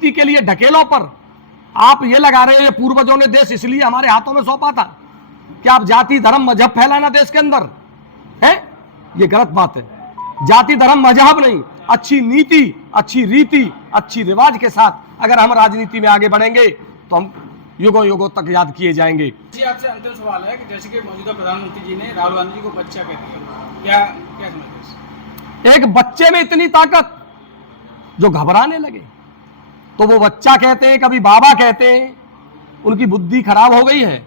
राजनीति के लिए ढकेलों पर आप ये लगा रहे हो ये पूर्वजों ने देश इसलिए हमारे हाथों में सौंपा था कि आप जाति धर्म मजहब फैलाना देश के अंदर है, ये गलत बात है। जाति धर्म मजहब नहीं, अच्छी नीति, अच्छी रीति, अच्छी रिवाज के साथ अगर हम राजनीति में आगे बढ़ेंगे तो हम युगों युगों तक याद किए जाएंगे। जी आपसे अंतिम सवाल है कि जैसे कि मौजूदा प्रधानमंत्री जी ने राहुल गांधी जी को बच्चा कहते हैं, क्या क्या समझते हैं? एक बच्चे में इतनी ताकत जो घबराने लगे, तो वो बच्चा कहते हैं, कभी बाबा कहते हैं, उनकी बुद्धि खराब हो गई है,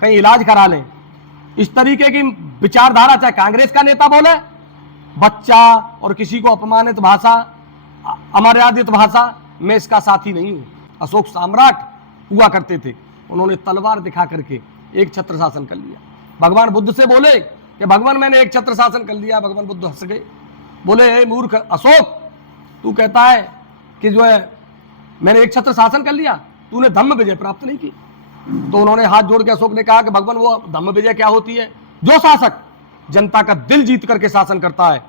कहीं इलाज करा लें। इस तरीके की विचारधारा चाहे कांग्रेस का नेता बोले, बच्चा और किसी को अपमानित भाषा, अमर्यादित भाषा, मैं इसका साथी नहीं हूं। अशोक सम्राट हुआ करते थे, उन्होंने तलवार दिखा करके एक छत्र शासन कर लिया। भगवान बुद्ध से बोले कि भगवान मैंने एक छत्र शासन कर लिया, भगवान बुद्ध हंस गए, बोले हे मूर्ख अशोक, तू कहता है कि जो है मैंने एक छत्र शासन कर लिया, तूने धम्म विजय प्राप्त नहीं की। तो उन्होंने हाथ जोड़ के अशोक ने कहा कि भगवान वो धम्म विजय क्या होती है? जो शासक जनता का दिल जीत करके शासन करता है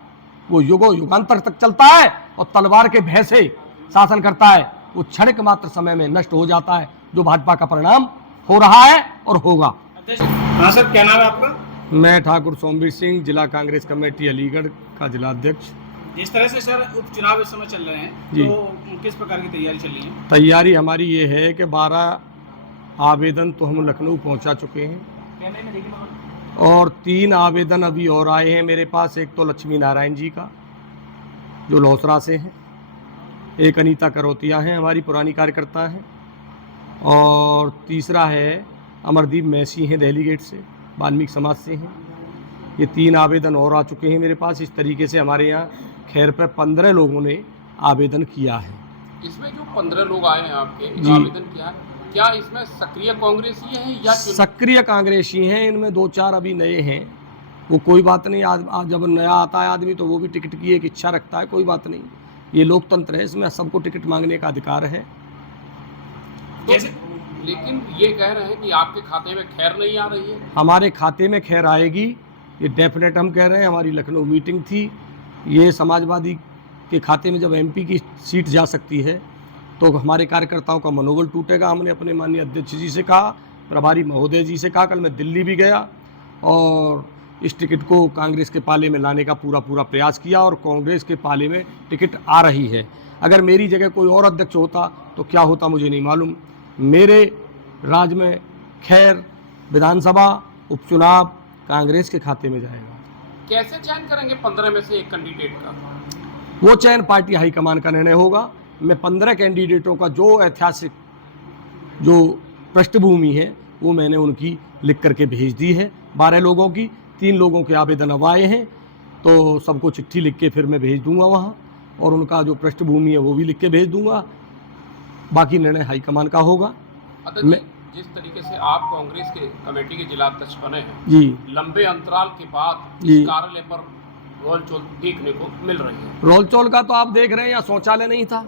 वो युगों युगांतर तक चलता है, और तलवार के भय से शासन करता है वो क्षणिक मात्र समय में नष्ट हो जाता है, जो भाजपा का परिणाम हो रहा है और होगा। हाँ सर, क्या नाम है आपका? मैं ठाकुर सोमवीर सिंह, जिला कांग्रेस कमेटी अलीगढ़ का जिला अध्यक्ष। जिस तरह से सर उपचुनाव इस समय चल रहे हैं, तो किस प्रकार की तैयारी चल रही है? तैयारी हमारी ये है कि 12 आवेदन तो हम लखनऊ पहुंचा चुके हैं और 3 आवेदन अभी और आए हैं मेरे पास। एक तो लक्ष्मी नारायण जी का जो लौसरा से हैं, एक अनीता करौतिया हैं हमारी पुरानी कार्यकर्ता हैं, और तीसरा है अमरदीप मैसी हैं दिल्ली गेट से, वाल्मीकि समाज से हैं। ये 3 आवेदन और आ चुके हैं मेरे पास। इस तरीके से हमारे यहाँ खैर पे 15 लोगों ने आवेदन किया है। इसमें जो 15 लोग आए हैं आपके जो आवेदन किया है, क्या इसमें सक्रिय कांग्रेसी हैं या सक्रिय कांग्रेसी हैं? इनमें 2-4 अभी नए हैं, वो कोई बात नहीं। आज जब नया आता है आदमी तो वो भी टिकट की एक इच्छा रखता है, कोई बात नहीं, ये लोकतंत्र है, इसमें सबको टिकट मांगने का अधिकार है। तो, लेकिन ये कह रहे हैं कि आपके खाते में खैर नहीं आ रही है। हमारे खाते में खैर आएगी, ये डेफिनेट हम कह रहे हैं। हमारी लखनऊ मीटिंग थी, ये समाजवादी के खाते में जब एमपी की सीट जा सकती है तो हमारे कार्यकर्ताओं का मनोबल टूटेगा। हमने अपने माननीय अध्यक्ष जी से कहा, प्रभारी महोदय जी से कहा, कल मैं दिल्ली भी गया और इस टिकट को कांग्रेस के पाले में लाने का पूरा प्रयास किया, और कांग्रेस के पाले में टिकट आ रही है। अगर मेरी जगह कोई और अध्यक्ष होता तो क्या होता मुझे नहीं मालूम। मेरे राज्य में खैर विधानसभा उपचुनाव कांग्रेस के खाते में जाएगा। कैसे चयन करेंगे 15 में से एक कैंडिडेट का? वो चयन पार्टी हाईकमान का निर्णय होगा। मैं 15 कैंडिडेटों का जो ऐतिहासिक जो पृष्ठभूमि है वो मैंने उनकी लिख करके भेज दी है। 12 लोगों की, 3 लोगों के आवेदन अब आए हैं, तो सबको चिट्ठी लिख के फिर मैं भेज दूंगा वहाँ, और उनका जो पृष्ठभूमि है वो भी लिख के भेज दूंगा। बाकी निर्णय हाईकमान का होगा। मैं जिस तरीके से आप कांग्रेस के कमेटी के जिला अध्यक्ष बने हैं जी, लंबे अंतराल के बाद जी, इस कार्यालय पर रोल चोल देखने को मिल रही है। रोल चोल का तो आप देख रहे हैं, यहाँ शौचालय नहीं था,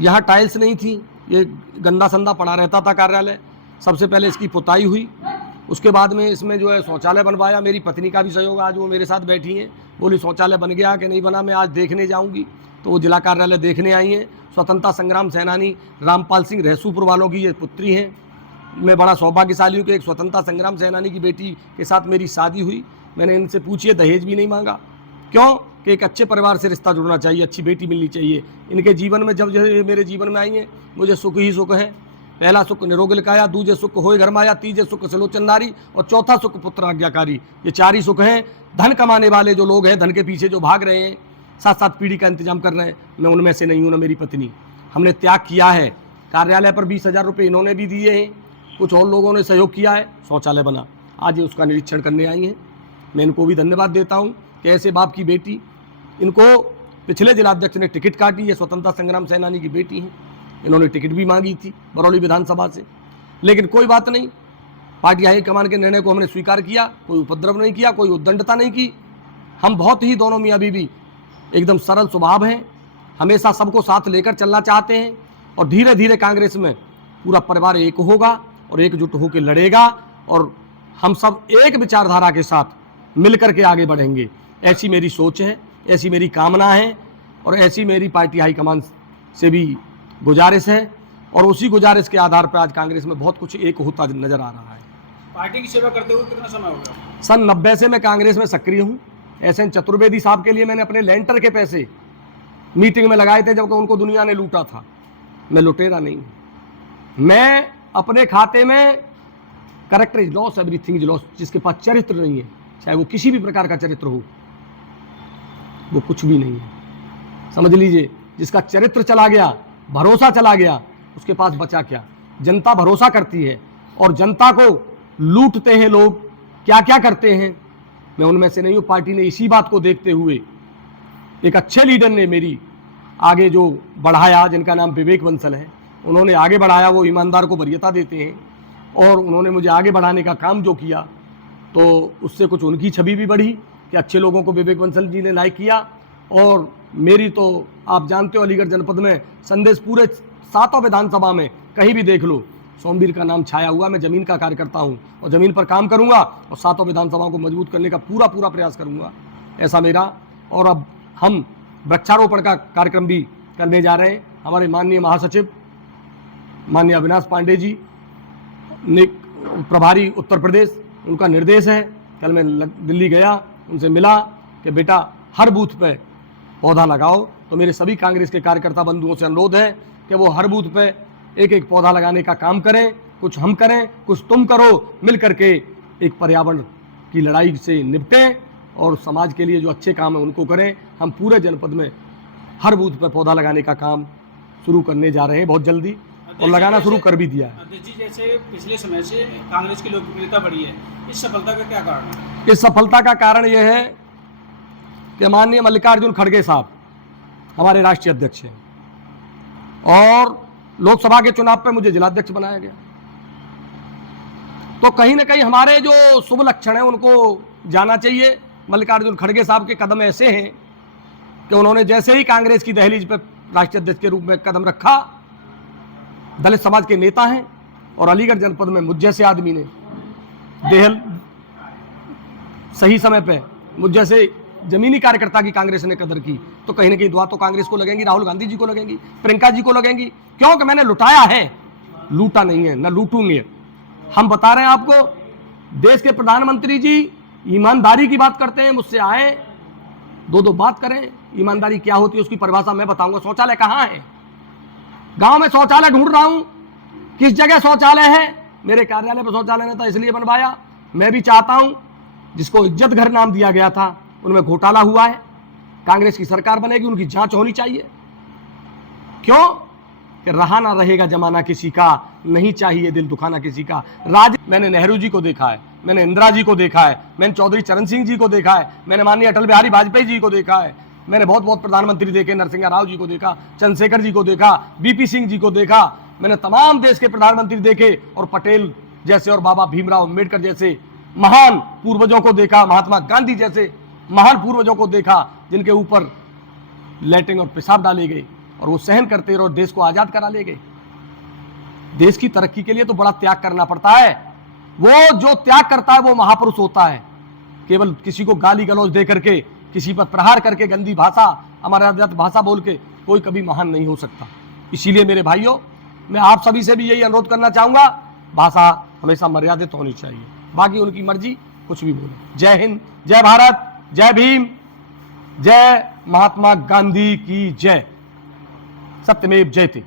यहाँ टाइल्स नहीं थी, ये गंदा संदा पड़ा रहता था कार्यालय। सबसे पहले इसकी पुताई हुई, उसके बाद में इसमें जो है शौचालय बनवाया। मेरी पत्नी का भी सहयोग, आज वो मेरे साथ बैठी हैं, बोली शौचालय बन गया कि नहीं बना, मैं आज देखने जाऊंगी। तो वो जिला कार्यालय देखने आई हैं। स्वतंत्रता संग्राम सेनानी रामपाल सिंह रहसूपुर वालों की ये पुत्री हैं। मैं बड़ा सौभाग्यशाली हूँ कि एक स्वतंत्रता संग्राम सेनानी की बेटी के साथ मेरी शादी हुई। मैंने इनसे पूछिए, दहेज भी नहीं मांगा। क्यों? कि एक अच्छे परिवार से रिश्ता जुड़ना चाहिए, अच्छी बेटी मिलनी चाहिए। इनके जीवन में जब मेरे जीवन में आई हैं, मुझे सुख ही सुख है। पहला सुख निरोग लिकाया, दूजे सुख होए घर माया, तीजे सुख सिलोचन नारी, और चौथा सुख पुत्र आज्ञाकारी। ये 4 ही सुख हैं। धन कमाने वाले जो लोग हैं, धन के पीछे जो भाग रहे हैं, 7-7 पीढ़ी का इंतजाम कर रहे हैं, मैं उनमें से नहीं हूँ, ना मेरी पत्नी। हमने त्याग किया है। कार्यालय पर 20,000 रुपये इन्होंने भी दिए हैं, कुछ और लोगों ने सहयोग किया है, शौचालय बना। आज ये उसका निरीक्षण करने आई हैं। मैं इनको भी धन्यवाद देता हूँ कि ऐसे बाप की बेटी, इनको पिछले जिलाध्यक्ष ने टिकट काटी। ये स्वतंत्रता संग्राम सेनानी की बेटी हैं, इन्होंने टिकट भी मांगी थी बरौली विधानसभा से, लेकिन कोई बात नहीं, पार्टी हाईकमान के निर्णय को हमने स्वीकार किया। कोई उपद्रव नहीं किया, कोई उद्दंडता नहीं की। हम बहुत ही दोनों मियाँ बीवी एकदम सरल स्वभाव हैं, हमेशा सबको साथ लेकर चलना चाहते हैं, और धीरे धीरे कांग्रेस में पूरा परिवार एक होगा और एकजुट होकर लड़ेगा, और हम सब एक विचारधारा के साथ मिलकर के आगे बढ़ेंगे। ऐसी मेरी सोच है, ऐसी मेरी कामना है, और ऐसी मेरी पार्टी हाईकमान से भी गुजारिश है और उसी गुजारिश के आधार पर आज कांग्रेस में बहुत कुछ एक होता नजर आ रहा है। पार्टी की सेवा करते हुए कितना समय हो गया? सन 90 से मैं कांग्रेस में सक्रिय हूँ। SN चतुर्वेदी साहब के लिए मैंने अपने लेंटर के पैसे मीटिंग में लगाए थे जबकि उनको दुनिया ने लूटा था। मैं लुटेरा नहीं हूँ। मैं अपने खाते में character is loss, everything is loss. जिसके पास चरित्र नहीं है, चाहे वो किसी भी प्रकार का चरित्र हो, वो कुछ भी नहीं है। समझ लीजिए, जिसका चरित्र चला गया, भरोसा चला गया, उसके पास बचा क्या? जनता भरोसा करती है और जनता को लूटते हैं लोग। क्या क्या करते हैं, मैं उनमें से नहीं हूँ। पार्टी ने इसी बात को देखते हुए एक अच्छे लीडर ने मेरी आगे जो बढ़ाया, जिनका नाम विवेक बंसल है, उन्होंने आगे बढ़ाया। वो ईमानदार को वरीयता देते हैं और उन्होंने मुझे आगे बढ़ाने का काम जो किया, तो उससे कुछ उनकी छवि भी बढ़ी कि अच्छे लोगों को विवेक बंसल जी ने लाइक किया। और मेरी तो आप जानते हो, अलीगढ़ जनपद में संदेश पूरे 7 विधानसभा में कहीं भी देख लो, सोमवीर का नाम छाया हुआ। मैं ज़मीन का कार्यकर्ता हूँ और ज़मीन पर काम करूँगा और 7 विधानसभाओं को मजबूत करने का पूरा प्रयास करूँगा, ऐसा मेरा। और अब हम वृक्षारोपण का कार्यक्रम भी करने जा रहे हैं। हमारे माननीय महासचिव माननीय अविनाश पांडे जी ने, प्रभारी उत्तर प्रदेश, उनका निर्देश है। कल मैं दिल्ली गया, उनसे मिला कि बेटा हर बूथ पे पौधा लगाओ। तो मेरे सभी कांग्रेस के कार्यकर्ता बंधुओं से अनुरोध है कि वो हर बूथ पे एक एक पौधा लगाने का काम करें। कुछ हम करें, कुछ तुम करो, मिल करके एक पर्यावरण की लड़ाई से निपटें और समाज के लिए जो अच्छे काम है उनको करें। हम पूरे जनपद में हर बूथ पे पौधा लगाने का काम शुरू करने जा रहे हैं बहुत जल्दी, और लगाना शुरू कर भी दिया है। अध्यक्ष जी, जैसे पिछले समय से कांग्रेस की लोकप्रियता बढ़ी है, इस सफलता का क्या कारण है? इस सफलता का कारण यह है कि माननीय मल्लिकार्जुन खड़गे साहब हमारे राष्ट्रीय अध्यक्ष हैं और लोकसभा के चुनाव पे मुझे जिलाध्यक्ष बनाया गया। तो कहीं ना कहीं हमारे जो शुभ लक्षण हैं उनको जाना चाहिए। मल्लिकार्जुन खड़गे साहब के कदम ऐसे हैं कि उन्होंने जैसे ही कांग्रेस की दहलीज पे राष्ट्रीय अध्यक्ष के रूप में कदम रखा, दलित समाज के नेता हैं और अलीगढ़ जनपद में मुझ जैसे आदमी ने सही समय पे मुझ जैसे जमीनी कार्यकर्ता की कांग्रेस ने कदर की, तो कहीं ना कहीं दुआ तो कांग्रेस को लगेंगी, राहुल गांधी जी को लगेंगी, प्रियंका जी को लगेंगी। क्योंकि मैंने लुटाया है, लूटा नहीं है, न लूटूंगे। हम बता रहे हैं आपको, देश के प्रधानमंत्री जी ईमानदारी की बात करते हैं। मुझसे आए, दो बात करें, ईमानदारी क्या होती है उसकी परिभाषा मैं बताऊंगा। शौचालय कहाँ है? गांव में शौचालय ढूंढ रहा हूं, किस जगह शौचालय है? मेरे कार्यालय पर शौचालय नहीं था, इसलिए बनवाया। मैं भी चाहता हूं, जिसको इज्जत घर नाम दिया गया था उनमें घोटाला हुआ है, कांग्रेस की सरकार बनेगी, उनकी जांच होनी चाहिए। क्यों कि रहा ना रहेगा जमाना किसी का, नहीं चाहिए दिल दुखाना किसी का। मैंने नेहरू जी को देखा है, मैंने इंदिरा जी को देखा है, मैंने चौधरी चरण सिंह जी को देखा है, मैंने माननीय अटल बिहारी वाजपेयी जी को देखा है, मैंने बहुत प्रधानमंत्री देखे, नरसिंह राव जी को देखा, चंद्रशेखर जी को देखा, बीपी सिंह जी को देखा, मैंने तमाम देश के प्रधानमंत्री देखे और पटेल जैसे और बाबा भीमराव अम्बेडकर जैसे महान पूर्वजों को देखा, महात्मा गांधी जैसे महान पूर्वजों को देखा, जिनके ऊपर लैट्रिन और पेशाब डाले गए और वो सहन करते रहे और देश को आजाद करा ले गए। देश की तरक्की के लिए तो बड़ा त्याग करना पड़ता है। वो जो त्याग करता है वो महापुरुष होता है। केवल किसी को गाली गलौज दे करके, किसी पर प्रहार करके, गंदी भाषा, अमर्यादित भाषा बोल के कोई कभी महान नहीं हो सकता। इसीलिए मेरे भाइयों, मैं आप सभी से भी यही अनुरोध करना चाहूंगा, भाषा हमेशा मर्यादित होनी चाहिए, बाकी उनकी मर्जी, कुछ भी बोले। जय हिंद, जय भारत, जय भीम, जय महात्मा गांधी की जय। सत्यमेव जयते।